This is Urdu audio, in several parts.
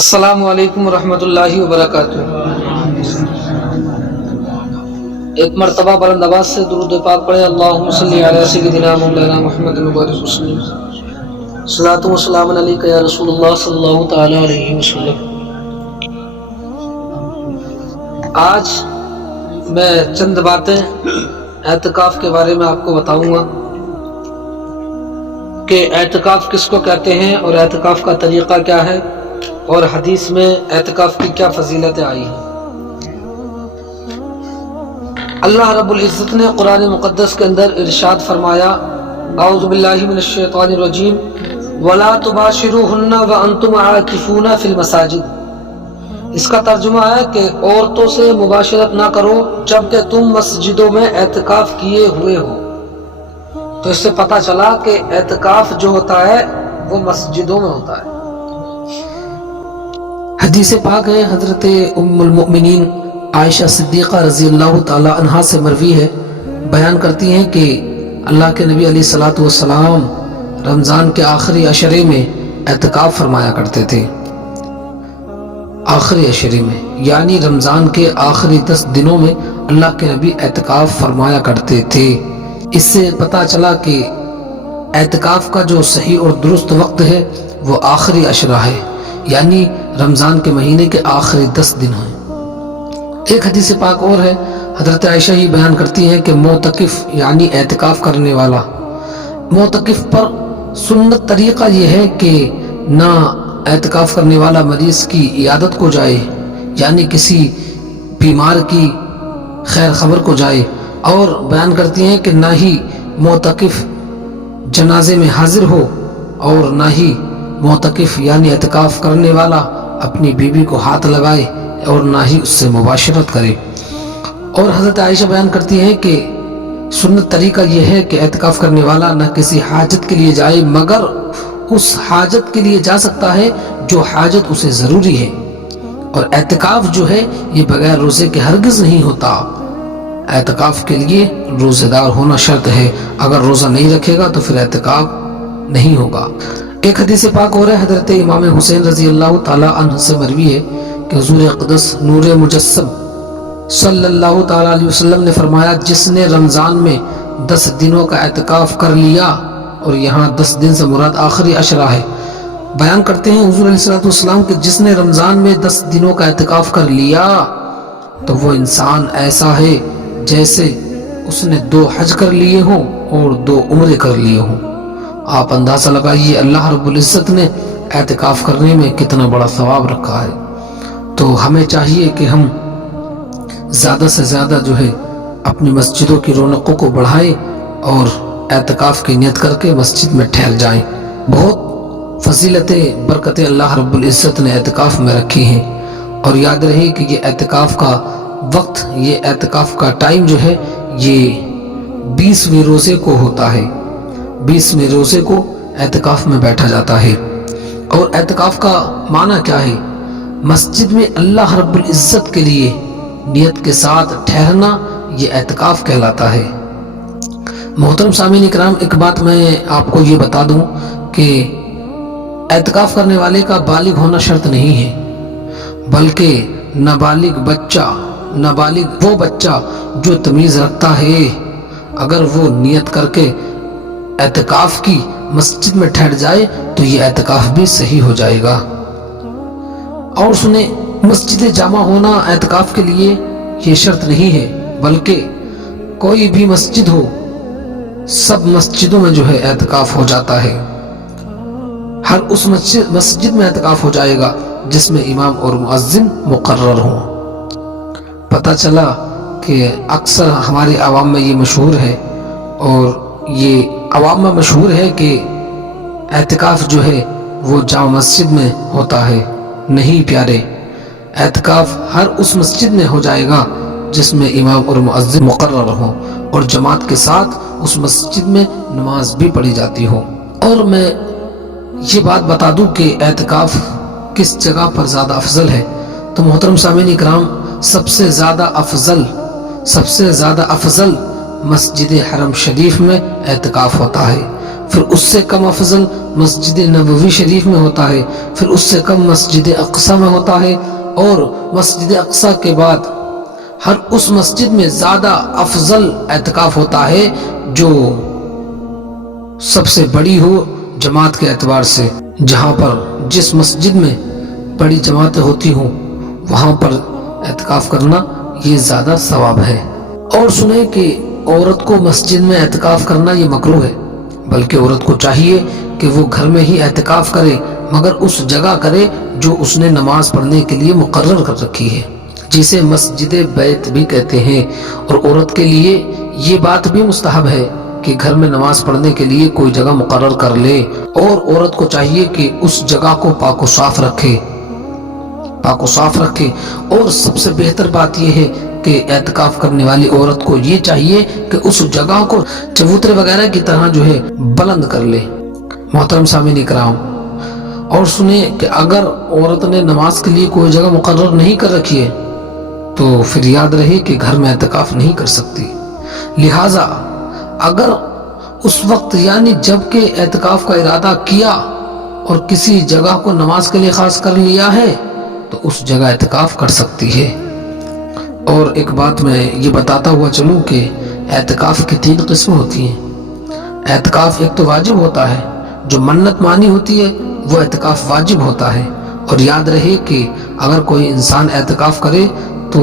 السلام علیکم ورحمۃ اللہ وبرکاتہ۔ ایک مرتبہ بلند آواز سے درود پاک پڑھے، اللہم صلی علی سیدنا مولانا محمد مبارک وسلم، صلاۃ و سلام علیک یا رسول اللہ صلی اللہ تعالی علیہ وسلم۔ آج میں چند باتیں اعتکاف کے بارے میں آپ کو بتاؤں گا کہ اعتکاف کس کو کہتے ہیں اور اعتکاف کا طریقہ کیا ہے، اور حدیث میں اعتکاف کی کیا فضیلتیں آئی ہیں۔ اللہ رب العزت نے قرآن مقدس کے اندر ارشاد فرمایا، اعوذ باللہ من الشیطان الرجیم، وَلَا تُبَاشِرُوهُنَّ وَأَنْتُمْ عَاكِفُونَ فِي الْمَسَاجِدِ۔ اس کا ترجمہ ہے کہ عورتوں سے مباشرت نہ کرو جبکہ تم مسجدوں میں اعتکاف کیے ہوئے ہو۔ تو اس سے پتہ چلا کہ اعتکاف جو ہوتا ہے وہ مسجدوں میں ہوتا ہے۔ حدیث پاک ہے، حضرت ام المؤمنین عائشہ صدیقہ رضی اللہ تعالی عنہا سے مروی ہے، بیان کرتی ہیں کہ اللہ کے نبی علیہ الصلوۃ والسلام رمضان کے آخری عشرے میں اعتکاف فرمایا کرتے تھے۔ آخری عشرے میں یعنی رمضان کے آخری 10 دنوں میں اللہ کے نبی اعتکاف فرمایا کرتے تھے۔ اس سے پتہ چلا کہ اعتکاف کا جو صحیح اور درست وقت ہے وہ آخری عشرہ ہے، یعنی رمضان کے مہینے کے آخری 10 دن ہیں۔ ایک حدیث پاک اور ہے، حضرت عائشہ ہی بیان کرتی ہیں کہ معتکف یعنی اعتکاف کرنے والا، معتکف پر سنت طریقہ یہ ہے کہ نہ اعتکاف کرنے والا مریض کی عیادت کو جائے، یعنی کسی بیمار کی خیر خبر کو جائے، اور بیان کرتی ہیں کہ نہ ہی معتکف جنازے میں حاضر ہو، اور نہ ہی معتکف یعنی اعتکاف کرنے والا اپنی بیوی کو ہاتھ لگائے، اور نہ ہی اس سے مباشرت کرے۔ اور حضرت عائشہ بیان کرتی ہیں کہ سنت طریقہ یہ ہے کہ اعتکاف کرنے والا نہ کسی حاجت کے لیے جائے مگر اس حاجت کے لیے جا سکتا ہے جو حاجت اسے ضروری ہے، اور اعتکاف جو ہے یہ بغیر روزے کے ہرگز نہیں ہوتا۔ اعتکاف کے لیے روزہ دار ہونا شرط ہے، اگر روزہ نہیں رکھے گا تو پھر اعتکاف نہیں ہوگا۔ ایک حدیث پاک اور ہے، حضرت امام حسین رضی اللہ تعالی عنہ سے مروی ہے کہ حضور اقدس نور مجسم صلی اللہ تعالی علیہ وسلم نے فرمایا، جس نے رمضان میں 10 دنوں کا اعتکاف کر لیا، اور یہاں 10 دن سے مراد آخری عشرہ ہے، بیان کرتے ہیں حضور علیہ السلام کہ جس نے رمضان میں 10 دنوں کا اعتکاف کر لیا تو وہ انسان ایسا ہے جیسے اس نے 2 حج کر لیے ہوں اور 2 عمرے کر لیے ہوں۔ آپ اندازہ لگائیے اللہ رب العزت نے اعتکاف کرنے میں کتنا بڑا ثواب رکھا ہے۔ تو ہمیں چاہیے کہ ہم زیادہ سے زیادہ جو ہے اپنی مسجدوں کی رونقوں کو بڑھائیں اور اعتکاف کی نیت کر کے مسجد میں ٹھہر جائیں۔ بہت فضیلتیں برکتیں اللہ رب العزت نے اعتکاف میں رکھی ہیں، اور یاد رہے کہ یہ اعتکاف کا وقت، یہ اعتکاف کا ٹائم جو ہے یہ 20ویں روزے کو ہوتا ہے۔ 20ویں روزے کو اعتکاف میں بیٹھا جاتا ہے۔ اور اعتکاف کا معنی کیا ہے؟ مسجد میں اللہ رب العزت کے لیے نیت کے ساتھ ٹھہرنا، یہ اعتکاف کہلاتا ہے۔ محترم سامعین اکرام، ایک بات میں آپ کو یہ بتا دوں کہ اعتکاف کرنے والے کا بالغ ہونا شرط نہیں ہے، بلکہ نابالغ وہ بچہ جو تمیز رکھتا ہے، اگر وہ نیت کر کے اعتکاف کی مسجد میں ٹھہر جائے تو یہ اعتکاف بھی صحیح ہو جائے گا۔ اور سنیں، مسجد جامع ہونا اعتکاف کے لیے یہ شرط نہیں ہے، بلکہ کوئی بھی مسجد ہو، سب مسجدوں میں جو ہے اعتکاف ہو جاتا ہے۔ ہر اس مسجد میں اعتکاف ہو جائے گا جس میں امام اور مؤذن مقرر ہوں۔ پتہ چلا کہ اکثر ہمارے عوام میں یہ مشہور ہے، اور یہ عوام میں مشہور ہے کہ اعتکاف جو ہے وہ جامع مسجد میں ہوتا ہے۔ نہیں پیارے، اعتکاف ہر اس مسجد میں ہو جائے گا جس میں امام اور مؤذن مقرر ہوں، اور جماعت کے ساتھ اس مسجد میں نماز بھی پڑھی جاتی ہو۔ اور میں یہ بات بتا دوں کہ اعتکاف کس جگہ پر زیادہ افضل ہے، تو محترم سامعین اکرام، سب سے زیادہ افضل مسجد حرم شریف میں اعتکاف ہوتا ہے۔ پھر اس سے کم افضل مسجد نبوی شریف میں ہوتا ہے، پھر اس سے کم مسجد اقصی میں ہوتا ہے، اور مسجد اقصی کے بعد ہر اس مسجد میں زیادہ افضل اعتکاف ہوتا ہے جو سب سے بڑی ہو جماعت کے اعتبار سے۔ جہاں پر جس مسجد میں بڑی جماعتیں ہوتی ہوں وہاں پر اعتکاف کرنا یہ زیادہ ثواب ہے۔ اور سنیں کہ عورت کو مسجد میں اعتکاف کرنا یہ مکروہ ہے، بلکہ عورت کو چاہیے کہ وہ گھر میں ہی اعتکاف کرے، مگر اس جگہ کرے جو اس نے نماز پڑھنے کے لیے مقرر کر رکھی ہے، جسے مسجد بیت بھی کہتے ہیں۔ اور عورت کے لیے یہ بات بھی مستحب ہے کہ گھر میں نماز پڑھنے کے لیے کوئی جگہ مقرر کر لے، اور عورت کو چاہیے کہ اس جگہ کو پاک و صاف رکھے۔ اور سب سے بہتر بات یہ ہے کہ اعتکاف کرنے والی عورت کو یہ چاہیے کہ اس جگہ کو چبوترے وغیرہ کی طرح جو ہے بلند کر لے۔ محترم سامعین اکرام، اور سنیں کہ اگر عورت نے نماز کے لیے کوئی جگہ مقرر نہیں کر رکھی ہے تو پھر یاد رہے کہ گھر میں اعتکاف نہیں کر سکتی۔ لہٰذا اگر اس وقت یعنی جب کہ اعتکاف کا ارادہ کیا اور کسی جگہ کو نماز کے لیے خاص کر لیا ہے تو اس جگہ اعتکاف کر سکتی ہے۔ اور ایک بات میں یہ بتاتا ہوا چلوں کہ اعتکاف کی 3 قسمیں ہوتی ہیں۔ اعتکاف ایک تو واجب ہوتا ہے، جو منت مانی ہوتی ہے وہ اعتکاف واجب ہوتا ہے۔ اور یاد رہے کہ اگر کوئی انسان اعتکاف کرے تو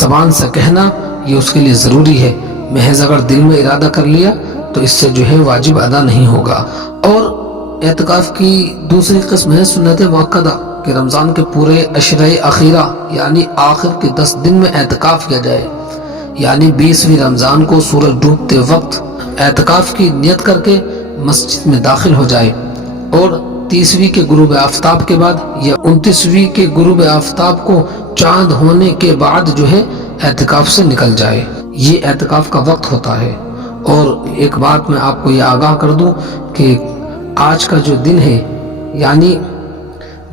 زبان سے کہنا یہ اس کے لیے ضروری ہے، محض اگر دل میں ارادہ کر لیا تو اس سے جو ہے واجب ادا نہیں ہوگا۔ اور اعتکاف کی دوسری قسم ہے سنت مؤکدہ، کہ رمضان کے پورے عشرہ اخیرہ یعنی آخر کے 10 دن میں اعتکاف کیا جائے، یعنی 20ویں رمضان کو سورج ڈوبتے وقت اعتکاف کی نیت کر کے مسجد میں داخل ہو جائے، اور 30ویں کے غروب آفتاب کے بعد یا 29ویں کے غروب آفتاب کو چاند ہونے کے بعد جو ہے اعتکاف سے نکل جائے۔ یہ اعتکاف کا وقت ہوتا ہے۔ اور ایک بات میں آپ کو یہ آگاہ کر دوں کہ آج کا جو دن ہے یعنی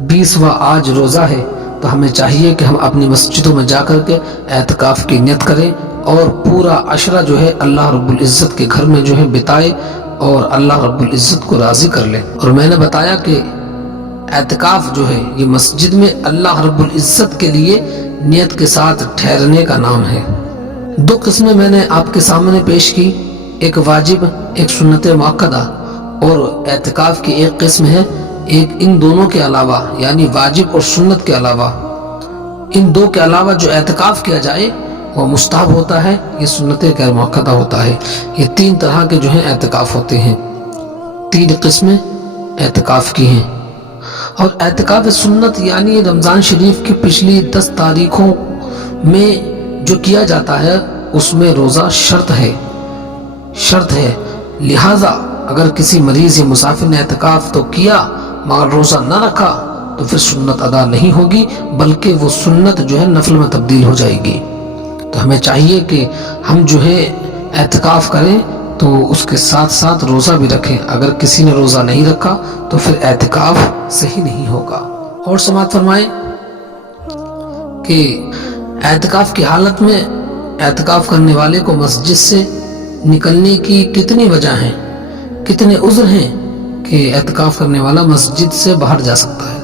20واں آج روزہ ہے، تو ہمیں چاہیے کہ ہم اپنی مسجدوں میں جا کر کے اعتکاف کی نیت کریں اور پورا عشرہ جو ہے اللہ رب العزت کے گھر میں جو ہے بتائے اور اللہ رب العزت کو راضی کر لیں۔ اور میں نے بتایا کہ اعتکاف جو ہے یہ مسجد میں اللہ رب العزت کے لیے نیت کے ساتھ ٹھہرنے کا نام ہے۔ 2 قسمیں میں نے آپ کے سامنے پیش کی، ایک واجب ایک سنت مؤکدہ، اور اعتکاف کی ایک قسم ہے ایک ان دونوں کے علاوہ یعنی واجب اور سنت کے علاوہ، ان 2 کے علاوہ جو اعتکاف کیا جائے وہ مستحب ہوتا ہے، یہ سنت غیر مؤکدہ ہوتا ہے۔ یہ 3 طرح کے جو ہیں اعتکاف ہوتے ہیں، 3 قسمیں اعتکاف کی ہیں۔ اور اعتکاف سنت یعنی رمضان شریف کی پچھلی 10 تاریخوں میں جو کیا جاتا ہے اس میں روزہ شرط ہے۔ لہٰذا اگر کسی مریض یا مسافر نے اعتکاف تو کیا مگر روزہ نہ رکھا تو پھر سنت ادا نہیں ہوگی، بلکہ وہ سنت جو ہے نفل میں تبدیل ہو جائے گی۔ تو ہمیں چاہیے کہ ہم جو ہے اعتکاف کریں تو اس کے ساتھ ساتھ روزہ بھی رکھیں۔ اگر کسی نے روزہ نہیں رکھا تو پھر اعتکاف صحیح نہیں ہوگا۔ اور سماعت فرمائیں کہ اعتکاف کی حالت میں اعتکاف کرنے والے کو مسجد سے نکلنے کی کتنی وجہ ہیں، کتنے عذر ہیں کہ اعتکاف کرنے والا مسجد سے باہر جا سکتا ہے۔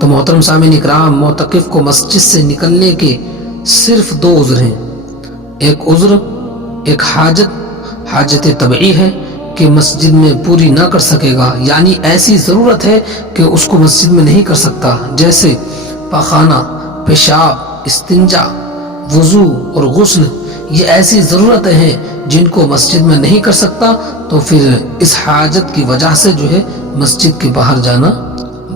تو محترم سامعین اکرام، معتکف کو مسجد سے نکلنے کے صرف 2 عذر ہیں۔ ایک عذر ایک حاجت طبعی ہے کہ مسجد میں پوری نہ کر سکے گا، یعنی ایسی ضرورت ہے کہ اس کو مسجد میں نہیں کر سکتا، جیسے پاخانہ، پیشاب، استنجا، وضو اور غسل، یہ ایسی ضرورتیں ہیں جن کو مسجد میں نہیں کر سکتا، تو پھر اس حاجت کی وجہ سے جو ہے مسجد کے باہر جانا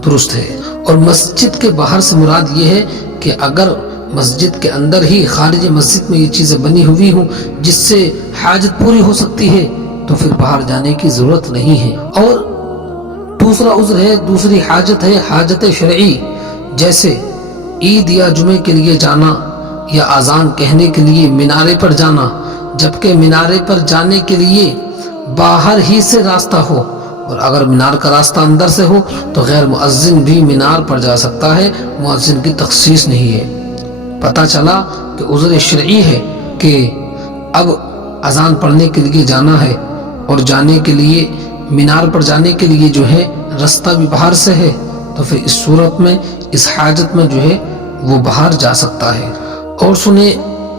درست ہے۔ اور مسجد کے باہر سے مراد یہ ہے کہ اگر مسجد کے اندر ہی خارج مسجد میں یہ چیزیں بنی ہوئی ہوں جس سے حاجت پوری ہو سکتی ہے تو پھر باہر جانے کی ضرورت نہیں ہے۔ اور دوسرا عذر ہے، دوسری حاجت ہے حاجت شرعی، جیسے عید یا جمعے کے لیے جانا یا اذان کہنے کے لیے مینارے پر جانا، جبکہ مینارے پر جانے کے لیے باہر ہی سے راستہ ہو، اور اگر مینار کا راستہ اندر سے ہو تو غیر مؤذن بھی مینار پر جا سکتا ہے، مؤذن کی تخصیص نہیں ہے۔ پتہ چلا کہ عذر شرعی ہے کہ اب اذان پڑھنے کے لیے جانا ہے اور جانے کے لیے مینار پر جانے کے لیے جو ہے راستہ بھی باہر سے ہے، تو پھر اس صورت میں اس حاجت میں جو ہے وہ باہر جا سکتا ہے۔ اور سنیں،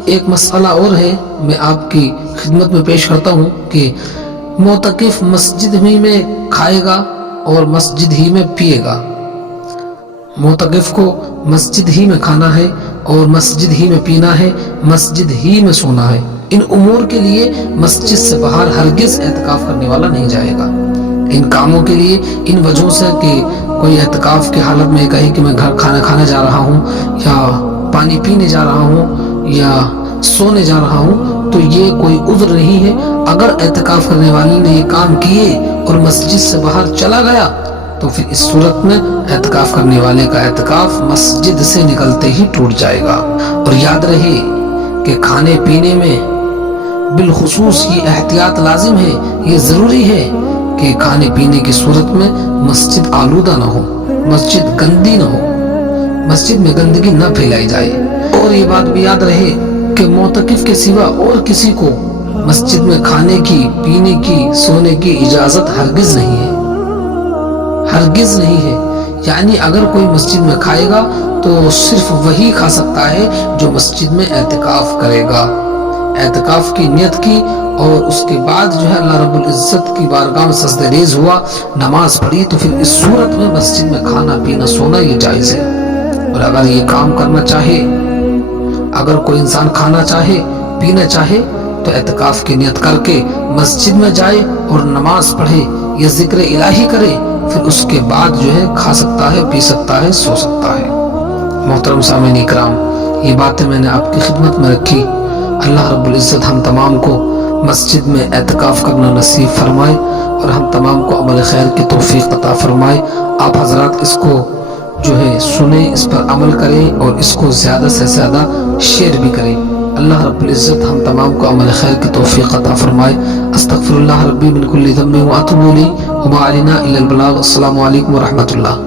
ایک مسئلہ اور ہے میں آپ کی خدمت میں پیش کرتا ہوں کہ معتکف مسجد ہی میں کھائے گا اور مسجد ہی میں پیے گا۔ معتکف کو مسجد ہی میں کھانا ہے اور مسجد ہی میں پینا ہے، مسجد ہی میں سونا ہے۔ ان امور کے لیے مسجد سے باہر ہرگز اعتکاف کرنے والا نہیں جائے گا۔ ان کاموں کے لیے، ان وجہوں سے کہ کوئی اعتکاف کی حالت میں کہے کہ میں گھر کھانا کھانے جا رہا ہوں یا پانی پینے جا رہا ہوں یا سونے جا رہا ہوں، تو یہ کوئی عذر نہیں ہے۔ اگر اعتکاف کرنے والے نے یہ کام کیے اور مسجد سے باہر چلا گیا تو پھر اس صورت میں اعتکاف کرنے والے کا اعتکاف مسجد سے نکلتے ہی ٹوٹ جائے گا۔ اور یاد رہے کہ کھانے پینے میں بالخصوص یہ احتیاط لازم ہے، یہ ضروری ہے کہ کھانے پینے کی صورت میں مسجد آلودہ نہ ہو، مسجد گندی نہ ہو، مسجد میں گندگی نہ پھیلائی جائے۔ اور یہ بات بھی یاد رہے کہ معتکف کے سوا اور کسی کو مسجد میں کھانے کی، پینے کی، سونے کی اجازت ہرگز نہیں ہے، ہرگز نہیں ہے۔ یعنی اگر کوئی مسجد میں کھائے گا تو صرف وہی کھا سکتا ہے جو مسجد میں اعتکاف کرے گا، اعتکاف کی نیت کی اور اس کے بعد جو ہے اللہ رب العزت کی بارگاہ میں سجدہ ریز ہوا، نماز پڑھی، تو پھر اس صورت میں مسجد میں کھانا پینا سونا یہ جائز ہے۔ اور اگر یہ کام کرنا چاہے، اگر کوئی انسان کھانا چاہے، پینا چاہے، تو اعتکاف کی نیت کر کے مسجد میں جائے اور نماز پڑھے یا ذکر الہی کرے، پھر اس کے بعد جو ہے کھا سکتا ہے، پی سکتا ہے، سو سکتا ہے۔ محترم سامعین اکرام، یہ باتیں میں نے آپ کی خدمت میں رکھی۔ اللہ رب العزت ہم تمام کو مسجد میں اعتکاف کرنا نصیب فرمائے اور ہم تمام کو عمل خیر کی توفیق عطا فرمائے۔ آپ حضرات اس کو جو ہے سنیں، اس پر عمل کریں اور اس کو زیادہ سے زیادہ شیئر بھی کریں۔ اللہ رب العزت ہم تمام کو عمل خیر کی توفیق عطا فرمائے۔ استغفر اللہ ربی من کل ذنب واتوب الیہ وما علینا الا البلاغ۔ السلام علیکم ورحمۃ اللہ۔